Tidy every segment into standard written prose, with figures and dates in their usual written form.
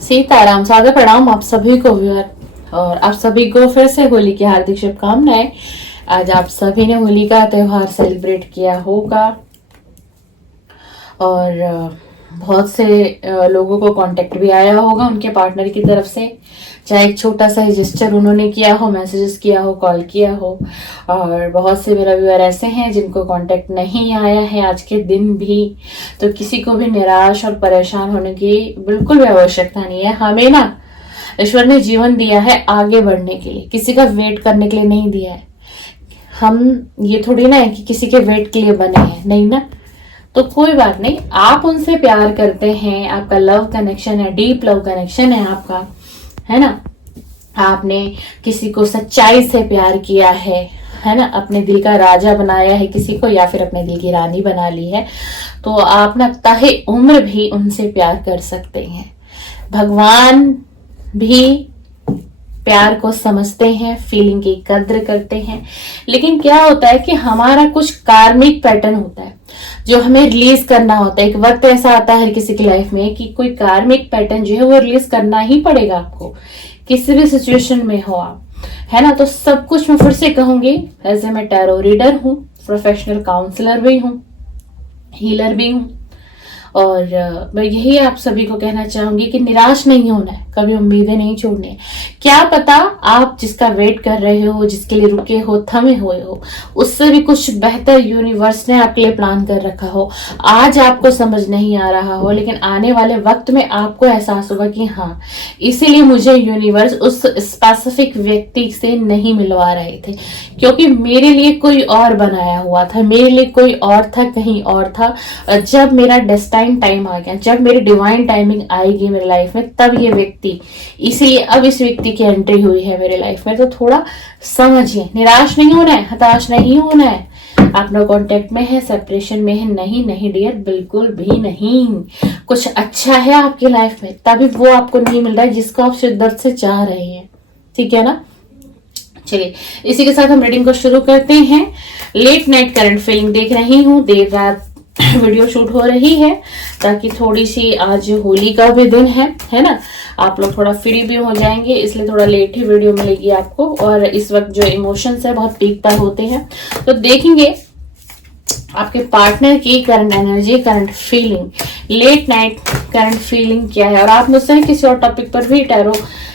सीताराम, सादर प्रणाम आप सभी को व्यूअर। और आप सभी को फिर से होली की हार्दिक शुभकामनाएं। आज आप सभी ने होली का त्योहार सेलिब्रेट किया होगा और बहुत से लोगों को कांटेक्ट भी आया होगा उनके पार्टनर की तरफ से, चाहे एक छोटा सा जेस्चर उन्होंने किया हो, मैसेजेस किया हो, कॉल किया हो। और बहुत से मेरा व्यूअर ऐसे हैं जिनको कांटेक्ट नहीं आया है आज के दिन भी। तो किसी को भी निराश और परेशान होने की बिल्कुल भी आवश्यकता नहीं है। हमें ना ईश्वर ने जीवन दिया है आगे बढ़ने के लिए, किसी का वेट करने के लिए नहीं दिया है। हम ये थोड़ी ना है कि किसी के वेट के लिए बने हैं, नहीं ना। तो कोई बात नहीं, आप उनसे प्यार करते हैं, आपका लव कनेक्शन है, डीप लव कनेक्शन है आपका, है ना। आपने किसी को सच्चाई से प्यार किया है ना, अपने दिल का राजा बनाया है किसी को, या फिर अपने दिल की रानी बना ली है, तो आप ना ताहे उम्र भी उनसे प्यार कर सकते हैं। भगवान भी प्यार को समझते हैं, फीलिंग की कद्र करते हैं। लेकिन क्या होता है कि हमारा कुछ कार्मिक पैटर्न होता है जो हमें रिलीज करना होता है। एक वक्त ऐसा आता है हर किसी की लाइफ में कि कोई कार्मिक पैटर्न जो है वो रिलीज करना ही पड़ेगा आपको, किसी भी सिचुएशन में हो आप, है ना। तो सब कुछ मैं फिर से कहूंगी, ऐसे मैं टैरो रीडर हूँ, प्रोफेशनल काउंसलर भी हूँ, हीलर भी हूँ। और मैं यही आप सभी को कहना चाहूंगी कि निराश नहीं होना है, कभी उम्मीदें नहीं छोड़नी है। क्या पता आप जिसका वेट कर रहे हो, जिसके लिए रुके हो, थमे हुए हो, उससे भी कुछ बेहतर यूनिवर्स ने आपके लिए प्लान कर रखा हो। आज आपको समझ नहीं आ रहा हो, लेकिन आने वाले वक्त में आपको एहसास होगा कि हाँ, इसीलिए मुझे यूनिवर्स उस स्पेसिफिक व्यक्ति से नहीं मिलवा रहे थे, क्योंकि मेरे लिए कोई और बनाया हुआ था, मेरे लिए कोई और था, कहीं और था। जब मेरा डेस्टाइन टाइम आ गया, जब मेरी डिवाइन टाइमिंग आएगी मेरी लाइफ में, तब ये व्यक्ति, इसीलिए अब इस व्यक्ति की एंट्री हुई है मेरे लाइफ में। तो थोड़ा समझिए, निराश नहीं होना है, हताश नहीं होना है। आप नो कांटेक्ट में है, सेपरेशन में है, नहीं नहीं डियर, बिल्कुल भी नहीं। कुछ अच्छा है आपकी लाइफ में, तभी वो आपको नहीं मिल रहा है जिसको आप शिद्दत से चाह रहे हैं, ठीक है ना। चलिए इसी के साथ हम रीडिंग को शुरू करते हैं। लेट नाइट करंट फीलिंग देख रही हूँ, देर रात वीडियो शूट हो रही है ताकि थोड़ी सी, आज होली का भी दिन है ना, आप लोग थोड़ा फ्री भी हो जाएंगे, इसलिए थोड़ा लेट ही वीडियो मिलेगी आपको। और इस वक्त जो इमोशंस है बहुत पीक पर होते हैं, तो देखेंगे आपके पार्टनर की current energy, current feeling, late night current feeling क्या है। और आप मुझसे किसी और टॉपिक पर भी टैरो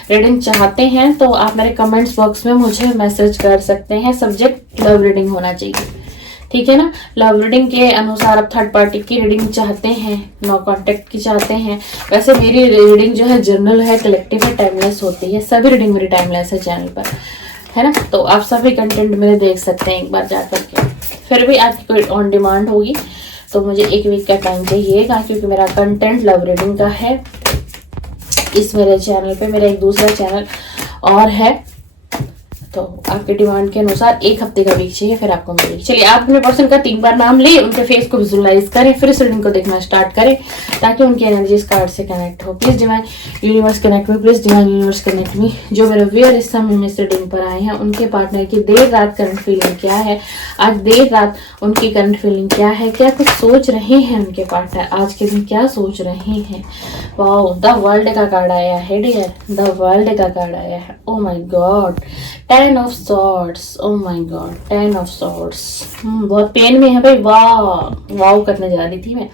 रीडिंग चाहते हैं तो आप मेरे कमेंट्स बॉक्स में मुझे मैसेज कर सकते हैं। सब्जेक्ट लव रीडिंग होना चाहिए, ठीक है ना। लव रीडिंग के अनुसार आप थर्ड पार्टी की रीडिंग चाहते हैं, नो कांटेक्ट की चाहते हैं। वैसे मेरी रीडिंग जो है जर्नल है, कलेक्टिव है, टाइमलेस होती है, सभी रीडिंग मेरी टाइमलेस है चैनल पर, है ना। तो आप सभी कंटेंट मेरे देख सकते हैं एक बार जा करके। फिर भी आपकी कोई ऑन डिमांड होगी तो मुझे एक वीक का टाइम चाहिएगा, क्योंकि मेरा कंटेंट लव रीडिंग का है इस मेरे चैनल पे। मेरा एक दूसरा चैनल और है, तो आपके डिमांड के अनुसार एक हफ्ते का वीक चाहिए, फिर आपको मिलेगी। चलिए आप अपने पर्सन का 3 बार नाम ले, उनके फेस को विजुअलाइज करें, फिर इस रीडिंग को देखना स्टार्ट करें ताकि उनकी एनर्जी इस कार्ड से कनेक्ट हो। Please divine universe connect me, please divine universe connect me. जो मेरे व्यूअर इस समय में इस रीडिंग पर आए हैं, उनके पार्टनर की देर रात करंट फीलिंग क्या है, आज देर रात उनकी करंट फीलिंग क्या है, क्या कुछ सोच रहे हैं उनके पार्टनर, आज के दिन क्या सोच रहे हैं। वाओ, द वर्ल्ड का कार्ड आया है डियर, द वर्ल्ड का कार्ड आया है। Oh my God, 10 of swords, oh my God, 10 of swords. बहुत पेन में है भाई, वाह वाव करने जा रही थी मैं।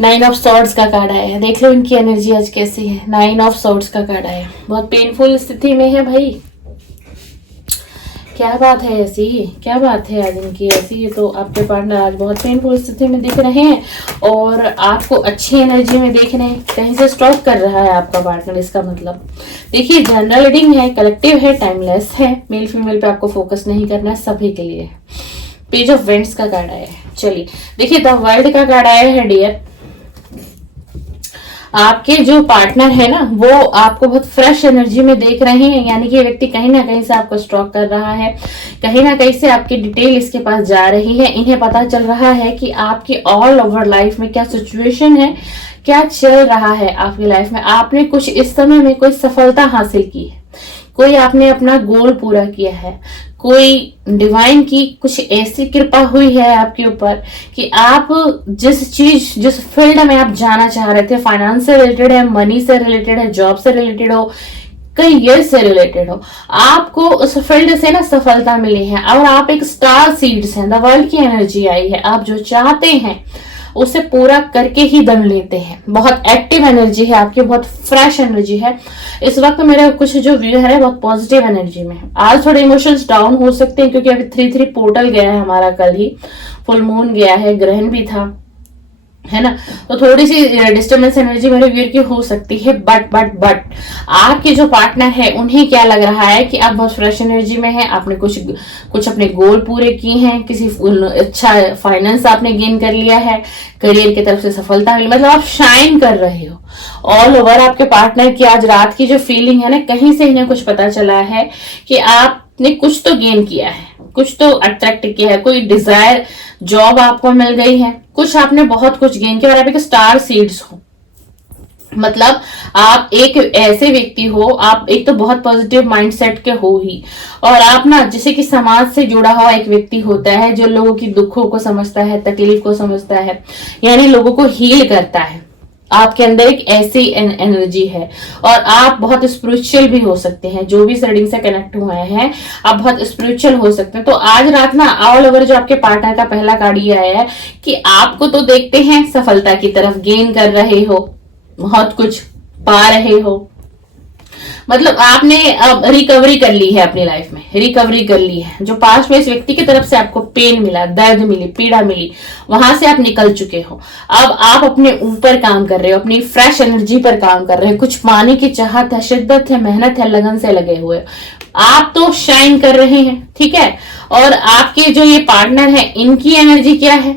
9 ऑफ सॉर्ड्स का कार्ड आया है, देख लो इनकी एनर्जी आज कैसी है। 9 ऑफ सॉर्ड्स का कार्ड आया, बहुत पेनफुल स्थिति में है भाई। क्या बात है ऐसी, क्या बात है आज इनकी ऐसी। तो आपके पार्टनर आज बहुत पेनफुल स्थिति में दिख रहे हैं और आपको अच्छी एनर्जी में देख रहे हैं। कहीं से स्टॉप कर रहा है आपका पार्टनर, इसका मतलब देखिए जनरल रीडिंग है, कलेक्टिव है, टाइमलेस है, मेल फीमेल पे आपको फोकस नहीं करना है, सभी के लिए। पेज ऑफ वेंट्स का कार्ड आया है। चलिए देखिए, द वर्ल्ड का कार्ड आया है डियर। आपके जो पार्टनर है ना, वो आपको बहुत फ्रेश एनर्जी में देख रहे हैं, यानी कि ये व्यक्ति कहीं ना कहीं से आपको स्टॉक कर रहा है, कहीं ना कहीं से आपकी डिटेल इसके पास जा रही है। इन्हें पता चल रहा है कि आपकी ऑल ओवर लाइफ में क्या सिचुएशन है, क्या चल रहा है आपकी लाइफ में। आपने कुछ इस समय में कोई सफलता हासिल की है, कोई आपने अपना गोल पूरा किया है, कोई डिवाइन की कुछ ऐसी कृपा हुई है आपके ऊपर कि आप जिस फील्ड में आप जाना चाह रहे थे, फाइनेंस से रिलेटेड है, मनी से रिलेटेड है, जॉब से रिलेटेड हो, करियर से रिलेटेड हो, आपको उस फील्ड से ना सफलता मिली है और आप एक स्टार सीड्स हैं, द वर्ल्ड की एनर्जी आई है। आप जो चाहते हैं उसे पूरा करके ही दम लेते हैं। बहुत एक्टिव एनर्जी है आपकी, बहुत फ्रेश एनर्जी है इस वक्त। मेरे कुछ जो व्यूअर है बहुत पॉजिटिव एनर्जी में है। आज थोड़े इमोशंस डाउन हो सकते हैं क्योंकि अभी 3-3 पोर्टल गया है हमारा, कल ही फुल मून गया है, ग्रहण भी था, है ना, तो थोड़ी सी डिस्टर्बेंस एनर्जी मेरे व्यूअर की हो सकती है। बट आपके जो पार्टनर है उन्हें क्या लग रहा है कि आप बहुत फ्रेश एनर्जी में है, आपने कुछ अपने गोल पूरे किए हैं, किसी अच्छा फाइनेंस आपने गेन कर लिया है, करियर की तरफ से सफलता मिली, मतलब आप शाइन कर रहे हो ऑल ओवर। आपके पार्टनर की आज रात की जो फीलिंग है ना, कहीं से इन्हें कुछ पता चला है कि आपने कुछ तो गेन किया है, कुछ तो अट्रैक्ट किया है, कोई डिजायर जॉब आपको मिल गई है, कुछ आपने बहुत कुछ गेन किया और आप एक स्टार सीड्स हो। मतलब आप एक ऐसे व्यक्ति हो, आप एक तो बहुत पॉजिटिव माइंडसेट के हो ही, और आप ना जैसे कि समाज से जुड़ा हुआ एक व्यक्ति होता है जो लोगों की दुखों को समझता है, तकलीफ को समझता है, यानी लोगों को हील करता है। आपके अंदर एक ऐसी एनर्जी है और आप बहुत स्पिरिचुअल भी हो सकते हैं। जो भी इस रीडिंग से कनेक्ट हुए हैं आप बहुत स्पिरिचुअल हो सकते हैं। तो आज रात ना ऑल ओवर जो आपके पार्टनर का पहला कार्ड ये आया है कि आपको तो देखते हैं सफलता की तरफ गेन कर रहे हो, बहुत कुछ पा रहे हो, मतलब आपने अब रिकवरी कर ली है अपनी लाइफ में, रिकवरी कर ली है। जो पास्ट में इस व्यक्ति की तरफ से आपको पेन मिला, दर्द मिली, पीड़ा मिली, वहां से आप निकल चुके हो। अब आप अपने ऊपर काम कर रहे हो, अपनी फ्रेश एनर्जी पर काम कर रहे हो, कुछ पाने की चाहत है, शिद्दत है, मेहनत है, लगन से लगे हुए आप तो शाइन कर रहे हैं, ठीक है। और आपके जो ये पार्टनर है इनकी एनर्जी क्या है,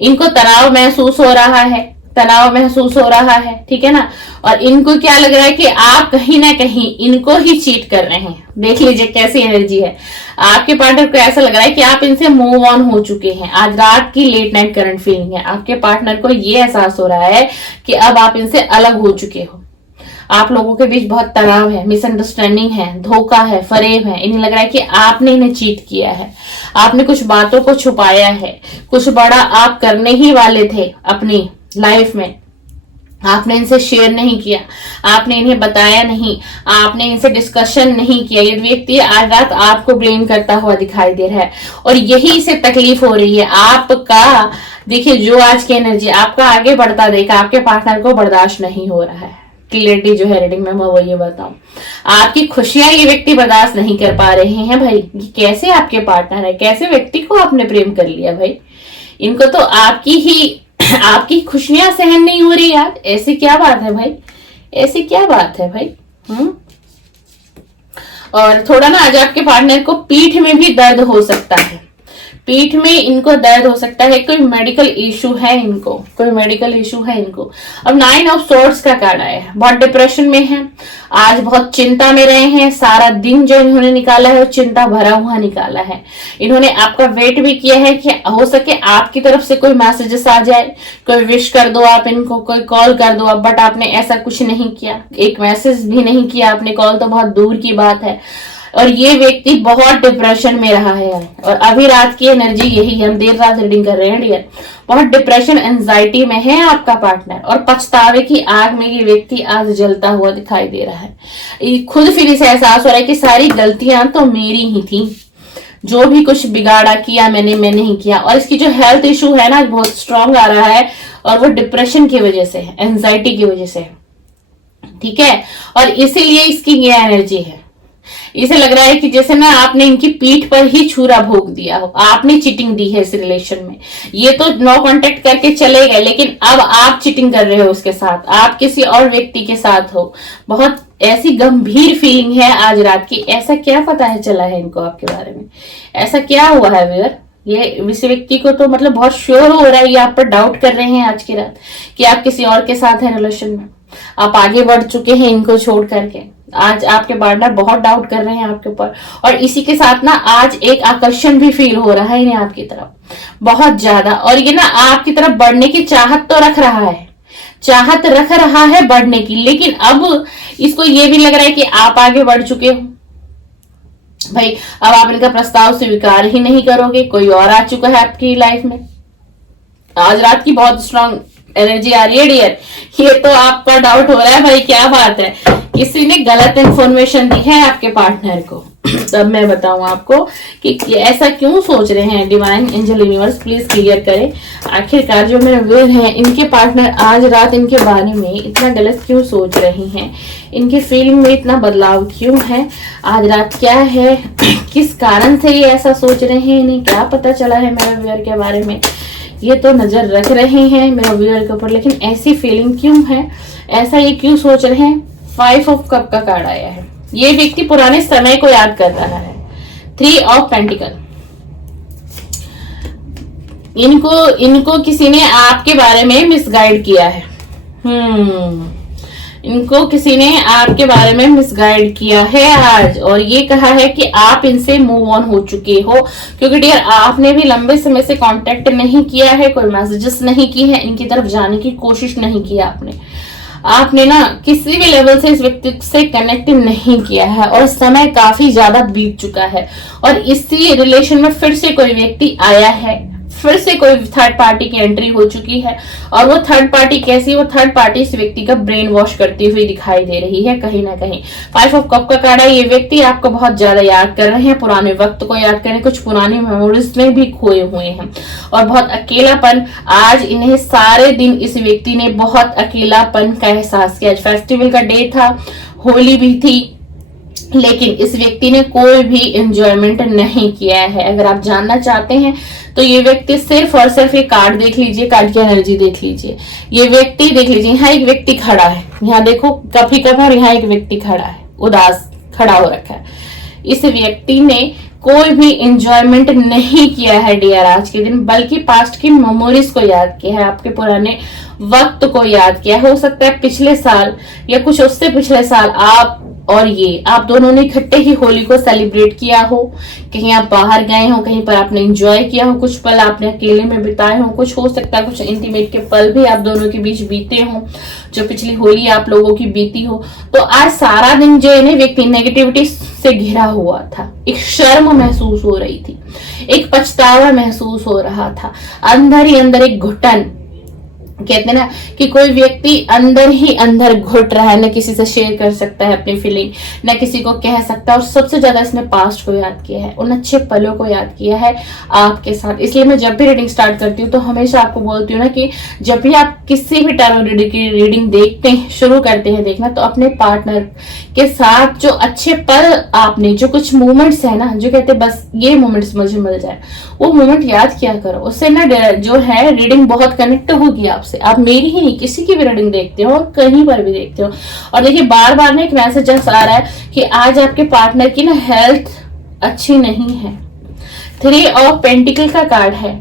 इनको तनाव महसूस हो रहा है, तनाव महसूस हो रहा है, ठीक है ना। और इनको क्या लग रहा है कि आप कहीं ना कहीं इनको ही चीट कर रहे हैं। देख लीजिए कैसी एनर्जी है। आपके पार्टनर को ऐसा लग रहा है कि आप इनसे मूव ऑन हो चुके हैं। आज रात की लेट नाइट करंट फीलिंग है, आपके पार्टनर को ये एहसास हो रहा है कि अब आप इनसे अलग हो चुके हो। आप लोगों के बीच बहुत तनाव है, मिसअंडरस्टैंडिंग है, धोखा है, फरेब है। इन्हें लग रहा है कि आपने इन्हें चीट किया है, आपने कुछ बातों को छुपाया है, कुछ बड़ा आप करने ही वाले थे अपनी लाइफ में, आपने इनसे शेयर नहीं किया, आपने इन्हें बताया नहीं, आपने इनसे डिस्कशन नहीं किया। ये व्यक्ति आज रात आपको ब्लेम करता हुआ दिखाई दे रहा है और यही इसे तकलीफ हो रही है आपका। देखिए जो आज की एनर्जी आपका आगे बढ़ता देखा, आपके पार्टनर को बर्दाश्त नहीं हो रहा है। क्लियरिटी जो है रीडिंग में मैं वो ये बताऊं, आपकी खुशियां ये व्यक्ति बर्दाश्त नहीं कर पा रहे हैं। भाई ये कैसे आपके पार्टनर है, कैसे व्यक्ति को आपने प्रेम कर लिया भाई। इनको तो आपकी खुशियां सहन नहीं हो रही यार। ऐसी क्या बात है भाई, ऐसी क्या बात है भाई। और थोड़ा ना आज आपके पार्टनर को पीठ में भी दर्द हो सकता है, पीठ में इनको दर्द हो सकता है, कोई मेडिकल इशू है इनको, कोई मेडिकल इशू है इनको। अब 9 ऑफ सोर्ड्स का कार्ड आया है, बहुत डिप्रेशन में है, आज बहुत चिंता में रहे हैं। सारा दिन जो इन्होंने निकाला है वो चिंता भरा हुआ निकाला है। इन्होंने आपका वेट भी किया है कि हो सके आपकी तरफ से कोई मैसेजेस आ जाए, कोई विश कर दो आप इनको, कोई कॉल कर दो आप, बट आपने ऐसा कुछ नहीं किया, एक मैसेज भी नहीं किया आपने, कॉल तो बहुत दूर की बात है। और ये व्यक्ति बहुत डिप्रेशन में रहा है और अभी रात की एनर्जी यही है, हम देर रात रीडिंग कर रहे हैं डियर। बहुत डिप्रेशन एंजाइटी में है आपका पार्टनर और पछतावे की आग में ये व्यक्ति आज जलता हुआ दिखाई दे रहा है। खुद फिर इसे एहसास हो रहा है कि सारी गलतियां तो मेरी ही थी, जो भी कुछ बिगाड़ा किया मैं नहीं किया। और इसकी जो हेल्थ इशू है ना बहुत स्ट्रांग आ रहा है और वो डिप्रेशन की वजह से है, एंजाइटी की वजह से, ठीक है। और इसीलिए इसकी ये एनर्जी है। इसे लग रहा है कि जैसे ना आपने इनकी पीठ पर ही छुरा भोग दिया हो, आपने चीटिंग दी है इस रिलेशन में। ये तो नो कांटेक्ट करके चले गए, लेकिन अब आप चीटिंग कर रहे हो उसके साथ, आप किसी और व्यक्ति के साथ हो। बहुत ऐसी गंभीर फीलिंग है आज रात की। ऐसा क्या पता है चला है इनको आपके बारे में, ऐसा क्या हुआ है व्यूअर। ये इस व्यक्ति को तो मतलब बहुत श्योर हो रहा है, ये आप पर डाउट कर रहे हैं आज की रात कि आप किसी और के साथ हैं रिलेशन में, आप आगे बढ़ चुके हैं इनको छोड़ करके। आज आपके पार्टनर बहुत डाउट कर रहे हैं आपके ऊपर और इसी के साथ ना आज एक आकर्षण भी फील हो रहा है इन्हें आपकी तरफ बहुत ज्यादा। और ये ना आपकी तरफ बढ़ने की चाहत तो रख रहा है, चाहत रख रहा है बढ़ने की, लेकिन अब इसको ये भी लग रहा है कि आप आगे बढ़ चुके हो भाई, अब आप इनका प्रस्ताव स्वीकार ही नहीं करोगे, कोई और आ चुका है आपकी लाइफ में। आज रात की बहुत स्ट्रांग एनर्जी आ रही है डियर, ये तो आपका डाउट हो रहा है भाई क्या बात है, किसी ने गलत इंफॉर्मेशन दी है आपके पार्टनर को। तब मैं बताऊं आपको कि ऐसा क्यों सोच रहे हैं। Divine angel universe please clear करें, आखिरकार जो मेरे व्यूअर हैं इनके पार्टनर आज रात इनके बारे में इतना गलत क्यों सोच रहे हैं, इनकी फीलिंग में इतना बदलाव क्यों है, आज रात क्या है, किस कारण से ये ऐसा सोच रहे हैं, इन्हें क्या पता चला है मेरे व्यूअर के बारे में, ये तो नजर रख रहे हैं मेरे व्यूअर के ऊपर, लेकिन ऐसी फीलिंग क्यों है, ऐसा ये क्यों सोच रहे हैं। 5 ऑफ कप का कार्ड आया है, ये व्यक्ति पुराने समय को याद कर रहा है। 3 ऑफ पेंटिकल, इनको किसी ने आपके बारे में मिसगाइड किया है। इनको किसी ने आपके बारे में मिसगाइड किया है आज, और ये कहा है कि आप इनसे मूव ऑन हो चुके हो, क्योंकि डियर आपने भी लंबे समय से कांटेक्ट नहीं किया है, कोई मैसेजेस नहीं की है, इनकी तरफ जाने की कोशिश नहीं किया आपने ना किसी भी लेवल से इस व्यक्ति से कनेक्ट नहीं किया है, और समय काफी ज्यादा बीत चुका है, और इसी रिलेशन में फिर से कोई व्यक्ति आया है, फिर से कोई थर्ड पार्टी की एंट्री हो चुकी है, और वो थर्ड पार्टी कैसी, वो थर्ड पार्टी इस व्यक्ति का ब्रेन वॉश करती हुई दिखाई दे रही है कहीं ना कहीं। 5 ऑफ कप का कार्ड है, ये व्यक्ति आपको बहुत ज्यादा याद कर रहे हैं, पुराने वक्त को याद कर रहे हैं, कुछ पुरानी मेमोरीज में भी खोए हुए हैं, और बहुत अकेलापन आज इन्हें सारे दिन इस व्यक्ति ने बहुत अकेलापन का एहसास किया। आज फेस्टिवल का डे था, होली भी थी, लेकिन इस व्यक्ति ने कोई भी एंजॉयमेंट नहीं किया है। अगर आप जानना चाहते हैं तो ये व्यक्ति सिर्फ और सिर्फ ये कार्ड देख लीजिए, कार्ड की एनर्जी देख लीजिए, ये व्यक्ति देख लीजिए, यहाँ एक व्यक्ति खड़ा है, यहाँ देखो कभी कभार यहाँ एक व्यक्ति खड़ा है, उदास खड़ा हो रखा है। इस व्यक्ति ने कोई भी एंजॉयमेंट नहीं किया है डियर आज के दिन, बल्कि पास्ट की मेमोरीज को याद किया है, आपके पुराने वक्त को याद किया। हो सकता है पिछले साल या कुछ उससे पिछले साल आप और ये आप दोनों ने इकट्ठे ही होली को सेलिब्रेट किया हो, कहीं आप बाहर गए हो, कहीं पर आपने एंजॉय किया हो, कुछ पल आपने अकेले में बिताए हो, कुछ हो सकता है कुछ इंटीमेट के पल भी आप दोनों के बीच बीते हो, जो पिछली होली आप लोगों की बीती हो। तो आज सारा दिन जो है व्यक्ति नेगेटिविटी से घिरा हुआ था, एक शर्म महसूस हो रही थी, एक पछतावा महसूस हो रहा था, अंदर ही अंदर एक घुटन, कहते हैं ना कि कोई व्यक्ति अंदर ही अंदर घुट रहा है, न किसी से शेयर कर सकता है अपनी फीलिंग, न किसी को कह सकता, और सबसे ज्यादा इसने पास्ट को याद किया है, उन अच्छे पलों को याद किया है आपके साथ। इसलिए मैं जब भी रीडिंग स्टार्ट करती हूँ तो हमेशा आपको बोलती हूँ ना कि जब भी आप किसी भी टैरो की रीडिंग देखते हैं, शुरू करते हैं देखना, तो अपने पार्टनर के साथ जो अच्छे पल आपने, जो कुछ मोमेंट्स है ना, जो कहते हैं बस ये मोमेंट्स मुझे मिल जाए, वो मोमेंट याद किया करो, उससे ना जो है रीडिंग बहुत कनेक्ट होगी आपसे। आप मेरी ही नहीं किसी की भी रीडिंग देखते हो और कहीं पर भी देखते हो। और देखिए बार बार ना एक मैसेज आ रहा है कि आज आपके पार्टनर की ना हेल्थ अच्छी नहीं है। 3 ऑफ पेंटिकल का कार्ड है।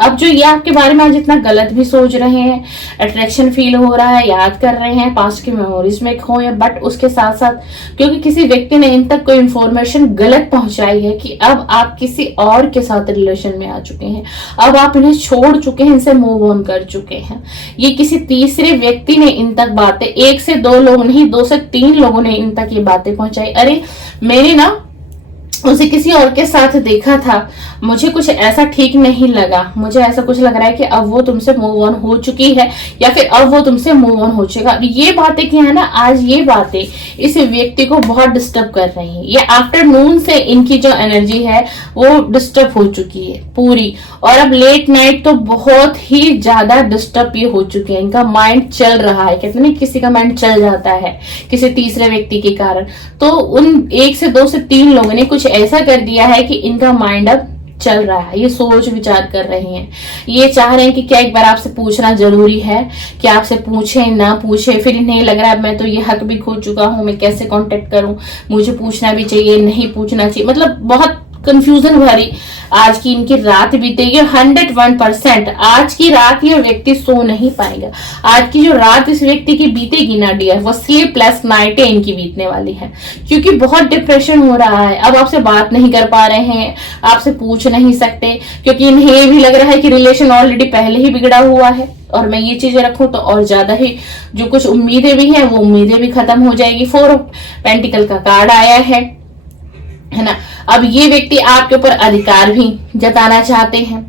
अब जो ये आपके बारे में आज इतना गलत भी सोच रहे हैं, अट्रैक्शन फील हो रहा है, याद कर रहे हैं, पास्ट की मेमोरीज में खोए, बट उसके साथ साथ क्योंकि किसी व्यक्ति ने इन तक कोई इंफॉर्मेशन गलत पहुंचाई है कि अब आप किसी और के साथ रिलेशन में आ चुके हैं, अब आप इन्हें छोड़ चुके हैं, इनसे मूव ऑन कर चुके हैं। ये किसी तीसरे व्यक्ति ने इन तक बातें, 1 से 2 लोग नहीं, 2 से 3 लोगों ने इन तक ये बातें पहुंचाई। अरे मैंने ना उसे किसी और के साथ देखा था, मुझे कुछ ऐसा ठीक नहीं लगा, मुझे ऐसा कुछ लग रहा है कि अब वो तुमसे मूव ऑन हो चुकी है या फिर अब वो तुमसे मूव ऑन हो चुका। ये बातें क्या है ना, आज ये बातें इस व्यक्ति को बहुत डिस्टर्ब कर रही हैं। ये आफ्टरनून से इनकी जो एनर्जी है वो डिस्टर्ब हो चुकी है पूरी, और अब लेट नाइट तो बहुत ही ज्यादा डिस्टर्ब ये हो चुके हैं, इनका माइंड चल रहा है, कहते नहीं किसी का माइंड चल जाता है किसी तीसरे व्यक्ति के कारण। तो उन 1 से 2 से 3 लोगों ने कुछ ऐसा कर दिया है कि इनका माइंड अब चल रहा है, ये सोच विचार कर रहे हैं, ये चाह रहे हैं कि क्या एक बार आपसे पूछना जरूरी है, कि आपसे पूछे ना पूछे, फिर इन्हें लग रहा है मैं तो ये हक भी खो चुका हूं, मैं कैसे कांटेक्ट करूं, मुझे पूछना भी चाहिए, नहीं पूछना चाहिए, मतलब बहुत कंफ्यूजन भरी आज की इनकी रात बीतेगी। 101% आज की रात ये व्यक्ति सो नहीं पाएगा। आज की जो रात इस व्यक्ति की बीतेगी ना डियर, वो स्लीपलेस नाइटें इनकी बीतने वाली है, क्योंकि बहुत डिप्रेशन हो रहा है। अब आपसे बात नहीं कर पा रहे हैं, आपसे पूछ नहीं सकते, क्योंकि इन्हें ये भी लग रहा है कि रिलेशन ऑलरेडी पहले ही बिगड़ा हुआ है, और मैं ये चीजें रखूं तो और ज्यादा ही जो कुछ उम्मीदें भी हैं वो उम्मीदें भी खत्म हो जाएगी। 4 ऑफ पेंटिकल का कार्ड आया है ना। अब ये व्यक्ति आपके ऊपर अधिकार भी जताना चाहते हैं,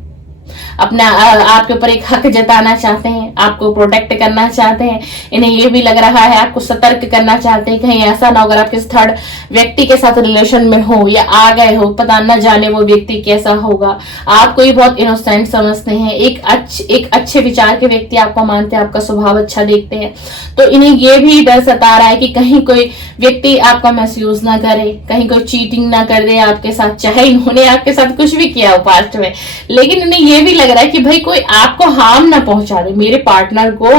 अपना आपके ऊपर एक हक जताना चाहते हैं, आपको प्रोटेक्ट करना चाहते हैं। इन्हें ये भी लग रहा है आपको सतर्क करना चाहते हैं, कहीं ऐसा ना हो अगर आपके थर्ड व्यक्ति के साथ रिलेशन में हो या आ गए हो, पता न जाने वो व्यक्ति कैसा होगा। आपको ये बहुत इनोसेंट समझते हैं, एक अच्छे विचार के व्यक्ति आपको मानते हैं, आपका स्वभाव अच्छा देखते हैं। तो इन्हें ये भी डर सता रहा है कि कहीं कोई व्यक्ति आपका मिसयूज ना करे, कहीं कोई चीटिंग ना कर दे आपके साथ, चाहे इन्होंने आपके साथ कुछ भी किया हो पास्ट में। लेकिन इन्हें ये भी लग रहा है कि भाई कोई आपको हार्म ना पहुंचा दे, मेरे पार्टनर को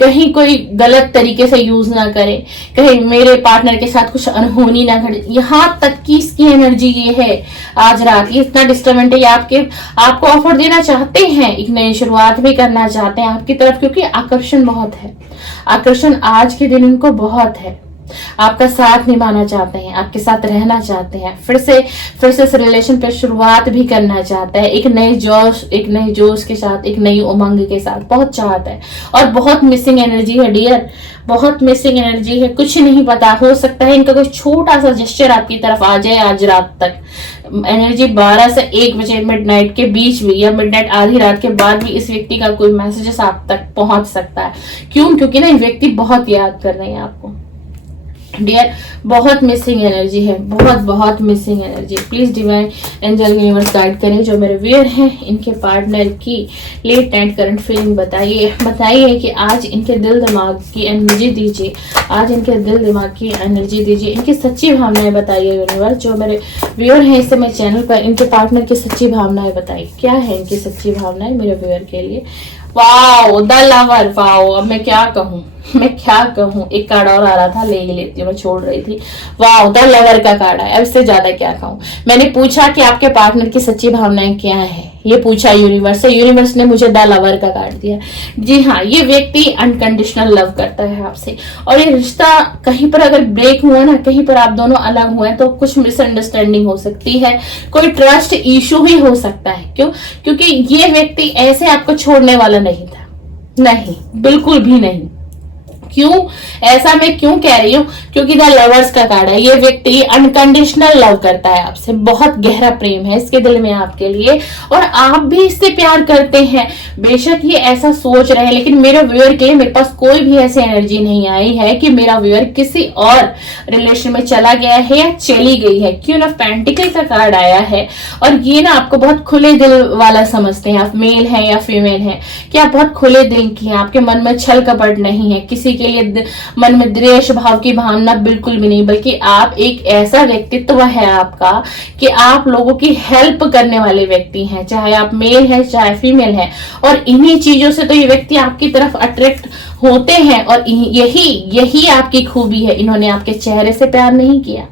कहीं कोई गलत तरीके से यूज ना करे, कहीं मेरे पार्टनर के साथ कुछ अनहोनी ना घटे। यहां तक की इसकी एनर्जी ये है आज रात, ये इतना डिस्टर्बेंट है। आपको ऑफर देना चाहते हैं, एक नई शुरुआत भी करना चाहते हैं आपकी तरफ, क्योंकि आकर्षण बहुत है। आकर्षण आज के दिन इनको बहुत है, आपका साथ निभाना चाहते हैं, आपके साथ रहना चाहते हैं, फिर से इस रिलेशन पे शुरुआत भी करना चाहता है, एक नए जोश के साथ, एक नई उमंग के साथ बहुत चाहता है। और बहुत मिसिंग एनर्जी है डियर, बहुत मिसिंग एनर्जी है। कुछ नहीं पता, हो सकता है इनका कोई छोटा सा जेस्चर आपकी तरफ आ जाए आज रात तक। एनर्जी 12 से 1 बजे मिडनाइट के बीच भी, या मिडनाइट आधी रात के बाद भी इस व्यक्ति का कोई मैसेजेस आप तक पहुंच सकता है। क्यों? क्योंकि ना ये व्यक्ति बहुत याद कर रहे हैं आपको डियर, बहुत मिसिंग एनर्जी है, बहुत missing energy. Please divine angel universe guide करें जो मेरे व्यूअर हैं, इनके पार्टनर की लेट नाइट करंट फीलिंग बताइए कि आज इनके दिल दिमाग की एनर्जी दीजिए, आज इनके दिल दिमाग की एनर्जी दीजिए, इनकी सच्ची भावनाएं बताइए यूनिवर्स। जो मेरे व्यूअर हैं इस समय चैनल पर, इनके पार्टनर की सच्ची भावनाएं बताइए, क्या है इनकी सच्ची भावनाएं मेरे व्यूअर के लिए। वाओ, द लवर, वाओ, अब मैं क्या कहूँ, एक कार्ड और आ रहा था, ले ही लेती हूँ, मैं छोड़ रही थी। वाओ, द लवर का कार्ड है, अब इससे ज्यादा क्या कहूँ। मैंने पूछा कि आपके पार्टनर की सच्ची भावनाएं क्या है, ये पूछा यूनिवर्स से, यूनिवर्स ने मुझे द लवर का कार्ड दिया। जी हाँ, ये व्यक्ति अनकंडीशनल लव करता है आपसे, और ये रिश्ता कहीं पर अगर ब्रेक हुआ ना, कहीं पर आप दोनों अलग हुए तो कुछ मिसअंडरस्टैंडिंग हो सकती है, कोई ट्रस्ट इशू भी हो सकता है। क्यों? क्योंकि ये व्यक्ति ऐसे आपको छोड़ने वाला नहीं था, नहीं, बिल्कुल भी नहीं। क्यों ऐसा मैं क्यों कह रही हूँ? क्योंकि द लवर्स का कार्ड है, ये व्यक्ति अनकंडीशनल लव करता है आपसे, बहुत गहरा प्रेम है इसके दिल में आपके लिए, और आप भी इससे प्यार करते हैं। बेशक ये ऐसा सोच रहे हैं, लेकिन मेरे व्यूअर के लिए मेरे पास कोई भी ऐसी एनर्जी नहीं आई है कि मेरा व्यूअर किसी और रिलेशन में चला गया है या चली गई है। क्वीन ऑफ पेंटिकल का कार्ड आया है, और ये ना आपको बहुत खुले दिल वाला समझते हैं, आप मेल हैं या फीमेल हैं, कि आप बहुत खुले दिल की हैं, आपके मन में छल कपट नहीं है, किसी के लिए मन में द्वेष भाव की भावना बिल्कुल भी नहीं, बल्कि आप एक ऐसा व्यक्तित्व है आपका कि आप लोगों की हेल्प करने वाले व्यक्ति हैं, चाहे आप मेल हैं चाहे फीमेल हैं। और इन्हीं चीजों से तो ये व्यक्ति आपकी तरफ अट्रैक्ट होते हैं, और यही आपकी खूबी है। इन्होंने आपके चेहरे से प्यार नहीं किया,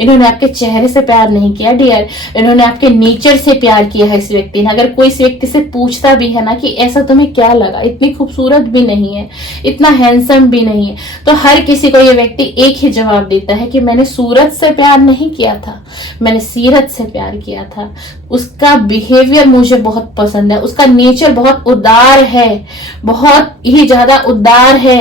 इन्होंने आपके चेहरे से प्यार नहीं किया डियर, इन्होंने आपके नेचर से प्यार किया है इस व्यक्ति ने। अगर कोई इस व्यक्ति से पूछता भी है ना कि ऐसा तुम्हें क्या लगा, इतनी खूबसूरत भी नहीं है, इतना हैंडसम भी नहीं है, तो हर किसी को ये व्यक्ति एक ही जवाब देता है कि मैंने सूरत से प्यार नहीं किया था, मैंने सीरत से प्यार किया था। उसका बिहेवियर मुझे बहुत पसंद है, उसका नेचर बहुत उदार है, बहुत ही ज्यादा उदार है।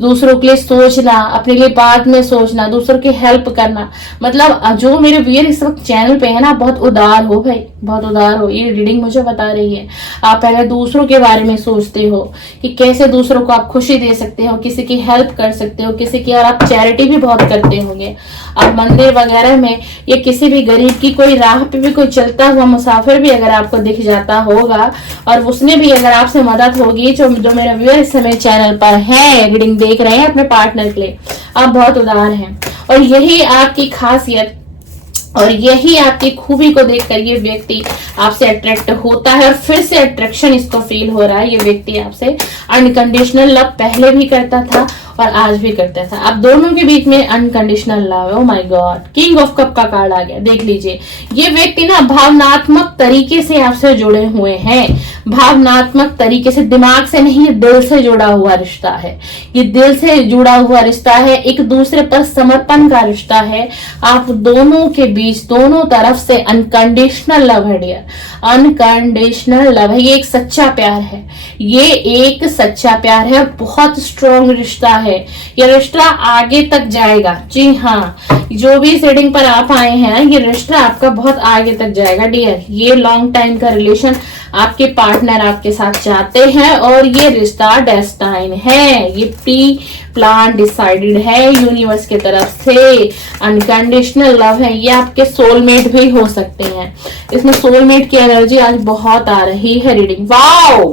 दूसरों के लिए सोचना, अपने लिए बाद में सोचना, दूसरों की हेल्प करना, मतलब जो मेरे व्यूअर इस वक्त चैनल पे है ना, बहुत उदार हो भाई, बहुत उदार हो। ये रीडिंग मुझे बता रही है आप पहले दूसरों के बारे में सोचते हो कि कैसे दूसरों को आप खुशी दे सकते हो, किसी की हेल्प कर सकते हो, किसी की, और आप चैरिटी भी बहुत करते होंगे। आप मंदिर वगैरह में या किसी भी गरीब की कोई राह पे भी कोई चलता हुआ मुसाफिर भी अगर आपको दिख जाता होगा, और उसने भी अगर आपसे मदद होगी, जो मेरे व्यूअर इस समय चैनल पर है, रीडिंग देख रहे हैं अपने पार्टनर के लिए, आप बहुत उदार हैं। और यही आपकी खासियत और यही आपकी खूबी को देखकर ये व्यक्ति आपसे अट्रैक्ट होता है, और फिर से अट्रैक्शन इसको फील हो रहा है। ये व्यक्ति आपसे अनकंडीशनल लव पहले भी करता था, और आज भी करता था। अब दोनों के बीच में unconditional love. Oh my God, king of cup का कार्ड आ गया। देख लीजिए, ये व्यक्ति ना भावनात्मक तरीके से आपसे जुड़े हुए हैं, भावनात्मक तरीके से, दिमाग से नहीं, ये दिल से जुड़ा हुआ रिश्ता है, ये दिल से जुड़ा हुआ रिश्ता है, एक दूसरे पर समर्पण का रिश्ता है। आप दोनों के बीच दोनों तरफ से अनकंडीशनल लव है डियर, अनकंडीशनल लव है। ये एक सच्चा प्यार है, ये एक सच्चा प्यार है, बहुत स्ट्रॉन्ग रिश्ता है। ये रिश्ता आगे तक जाएगा। जी हाँ, जो भी इस रीडिंग पर आप आए हैं, ये रिश्ता आपका बहुत आगे तक जाएगा डियर। ये लॉन्ग टाइम का रिलेशन आपके पार्टनर आपके साथ चाहते हैं और ये रिश्ता डेस्टाइन है, ये प्री प्लान डिसाइडेड है यूनिवर्स की तरफ से। अनकंडीशनल लव है, ये आपके सोलमेट भी हो सकते हैं। इसमें सोलमेट की एनर्जी आज बहुत आ रही है reading. Wow,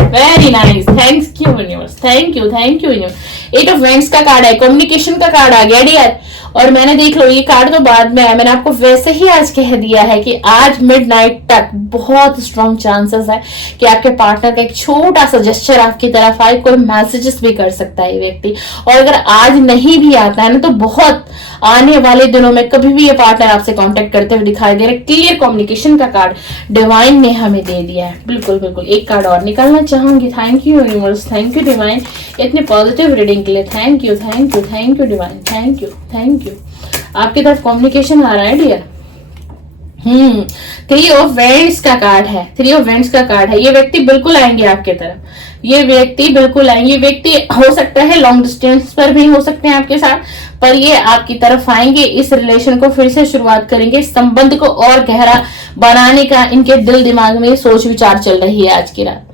very nice, thank you universe, thank you universe. 8 of vends का कार्ड है, कम्युनिकेशन का कार्ड आ गया डियर। और मैंने देख लो, ये कार्ड तो बाद में आया, मैंने आपको वैसे ही आज कह दिया है कि आज मिडनाइट तक बहुत स्ट्रॉन्ग चांसेस है कि आपके पार्टनर का एक छोटा सा जेस्चर आपकी तरफ आए, कोई मैसेजेस भी कर सकता है ये व्यक्ति। और अगर आज नहीं भी आता है ना, तो बहुत आने वाले दिनों में कभी भी ये पार्टनर आपसे कांटेक्ट करते हुए दिखाई दे रहे। क्लियर कम्युनिकेशन का कार्ड डिवाइन ने हमें दे दिया है। बिल्कुल बिल्कुल, एक कार्ड और निकालना चाहूंगी। Thank you universe, thank you divine, इतने पॉजिटिव रीडिंग के लिए। Thank you divine, thank you. आपकी तरफ कम्युनिकेशन आ रहा है डियर। 3 ऑफ वेंड्स का कार्ड है, 3 ऑफ वेंड्स का कार्ड है। ये व्यक्ति बिल्कुल आएंगे आपके तरफ, ये व्यक्ति बिल्कुल आएंगे। ये व्यक्ति हो सकता है लॉन्ग डिस्टेंस पर भी हो सकते हैं आपके साथ, पर ये आपकी तरफ आएंगे। इस रिलेशन को फिर से शुरुआत करेंगे, संबंध को और गहरा बनाने का इनके दिल दिमाग में सोच विचार चल रही है आज की रात।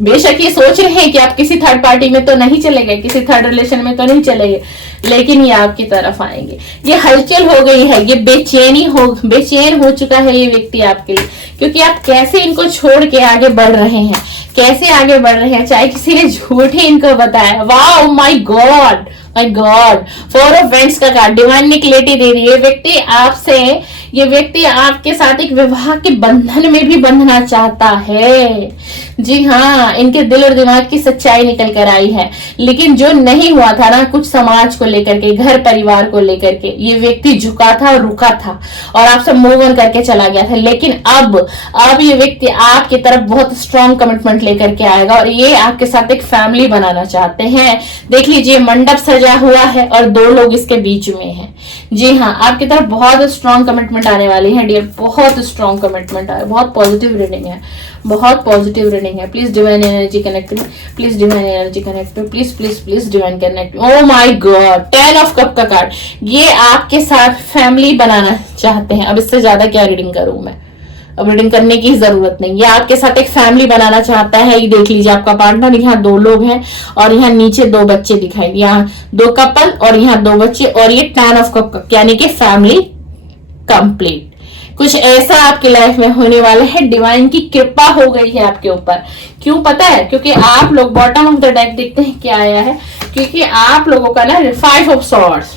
बेशक ये सोच रहे हैं कि आप किसी थर्ड पार्टी में तो नहीं चले गए, किसी थर्ड रिलेशन में तो नहीं चले गए, लेकिन ये आपकी तरफ आएंगे। ये हलचल हो गई है, ये बेचैन हो चुका है ये व्यक्ति आपके लिए, क्योंकि आप कैसे इनको छोड़ के आगे बढ़ रहे हैं, कैसे आगे बढ़ रहे हैं, चाहे किसी ने झूठ ही इनको बताया। वाह, माय गॉड, 4 ऑफ वेंड्स का कार्ड डिवाइन ने क्लैरिटी दे दी। ये व्यक्ति आपके साथ एक विवाह के बंधन में भी बंधना चाहता है। जी हाँ, इनके दिल और दिमाग की सच्चाई निकल कर आई है, लेकिन जो नहीं हुआ था ना, कुछ समाज को लेकर के, घर परिवार को लेकर के, ये व्यक्ति झुका था और रुका था और आपसे मूव ऑन करके चला गया था। लेकिन अब ये व्यक्ति आपकी तरफ बहुत स्ट्रॉन्ग कमिटमेंट लेकर के आएगा और ये आपके साथ एक फैमिली बनाना चाहते हैं। देख लीजिए, मंडप सजा हुआ है और 2 लोग इसके बीच में हैं। जी हाँ, आपकी तरफ बहुत स्ट्रॉन्ग कमिटमेंट आने वाली है डियर, बहुत स्ट्रॉन्ग कमिटमेंट आए। बहुत पॉजिटिव रीडिंग है, बहुत पॉजिटिव रीडिंग है। Please divine energy connect me, please divine energy connect me, please divine connect me. Oh my God, 10 of cup का कार्ड। ये आपके साथ फैमिली बनाना चाहते हैं। अब इससे ज्यादा क्या रीडिंग करूं मैं, अब रीडिंग करने की जरूरत नहीं। ये आपके साथ एक फैमिली बनाना चाहता है। ये देख लीजिए, आपका पार्टनर, यहाँ 2 लोग हैं और यहाँ नीचे 2 बच्चे दिखाई, यहाँ 2 कपल और यहाँ 2 बच्चे, और ये 10 ऑफ कप, यानी कि फैमिली कंप्लीट। कुछ ऐसा आपकी लाइफ में होने वाला है। डिवाइन की कृपा हो गई है आपके ऊपर। क्यों पता है? क्योंकि आप लोग, बॉटम ऑफ द डेक देखते हैं क्या आया है, क्योंकि आप लोगों का ना 5 ऑफ सॉर्ड्स,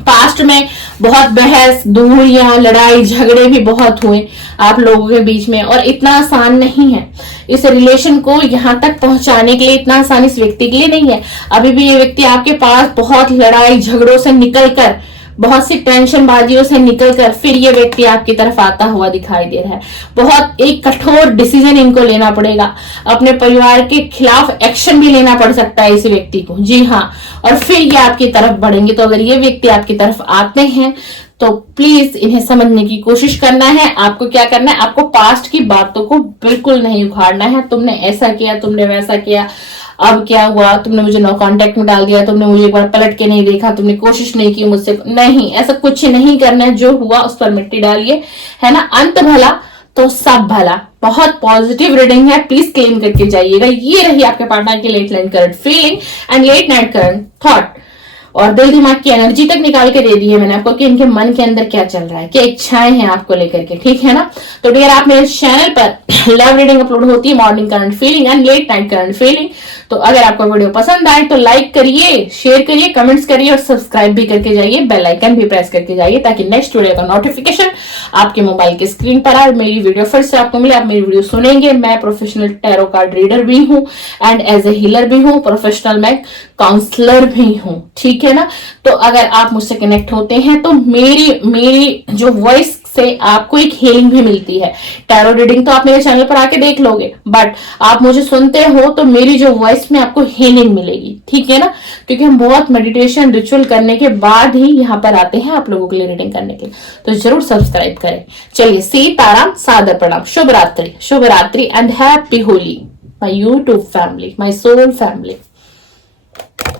पास्ट में बहुत बहस, दूरियां, लड़ाई झगड़े भी बहुत हुए आप लोगों के बीच में, और इतना आसान नहीं है इस रिलेशन को यहाँ तक पहुंचाने के लिए, इतना आसान इस व्यक्ति के लिए नहीं है। अभी भी ये व्यक्ति आपके पास बहुत लड़ाई झगड़ों से निकलकर, बहुत सी टेंशन बाजियों से निकलकर फिर ये व्यक्ति आपकी तरफ आता हुआ दिखाई दे रहा है। बहुत एक कठोर डिसीजन इनको लेना पड़ेगा, अपने परिवार के खिलाफ एक्शन भी लेना पड़ सकता है इस व्यक्ति को। जी हाँ, और फिर ये आपकी तरफ बढ़ेंगे। तो अगर ये व्यक्ति आपकी तरफ आते हैं तो प्लीज इन्हें समझने की कोशिश करना है। आपको क्या करना है, आपको पास्ट की बातों को बिल्कुल नहीं उखाड़ना है। तुमने ऐसा किया, तुमने वैसा किया, अब क्या हुआ, तुमने मुझे नो कांटेक्ट में डाल दिया, तुमने मुझे एक बार पलट के नहीं देखा, तुमने कोशिश नहीं की मुझसे, नहीं, ऐसा कुछ नहीं करना है। जो हुआ उस पर मिट्टी डालिए, है ना। अंत भला तो सब भला। बहुत पॉजिटिव रीडिंग है, प्लीज क्लेम करके जाइएगा। ये रही आपके पार्टनर की late night current feeling and late night current thought, और दिल दिमाग की एनर्जी तक निकाल के दे दी है मैंने आपको कि इनके मन के अंदर क्या चल रहा है, क्या इच्छाएं हैं आपको लेकर के, ठीक है ना। तो डियर, आप मेरे चैनल पर लव रीडिंग अपलोड होती है, morning current feeling and late night current feeling. तो तो अगर आपको वीडियो पसंद आए तो लाइक करिए, शेयर करिए, कमेंट्स करिए और सब्सक्राइब भी करके जाइए, बेल आइकन भी प्रेस करके जाइए ताकि नेक्स्ट वीडियो का नोटिफिकेशन आपके मोबाइल की स्क्रीन पर आए, मेरी वीडियो फिर से आपको मिले, आप मेरी वीडियो सुनेंगे। मैं प्रोफेशनल टैरो कार्ड रीडर भी हूँ एंड एज ए हीलर भी हूँ, प्रोफेशनल मैं काउंसलर भी हूँ, ठीक है ना। तो अगर आप मुझसे कनेक्ट होते हैं तो मेरी जो वॉइस से आपको एक हीलिंग भी मिलती है। टैरो रीडिंग तो आप मेरे चैनल पर आके देख लोगे, बट आप मुझे सुनते हो तो मेरी जो वॉइस में आपको हीलिंग मिलेगी, ठीक है ना। क्योंकि हम बहुत मेडिटेशन रिचुअल करने के बाद ही यहाँ पर आते हैं आप लोगों के लिए रीडिंग करने के लिए, तो जरूर सब्सक्राइब करें। चलिए, सीताराम, सादर प्रणाम, शुभ रात्रि and happy Holi my YouTube family, my soul family.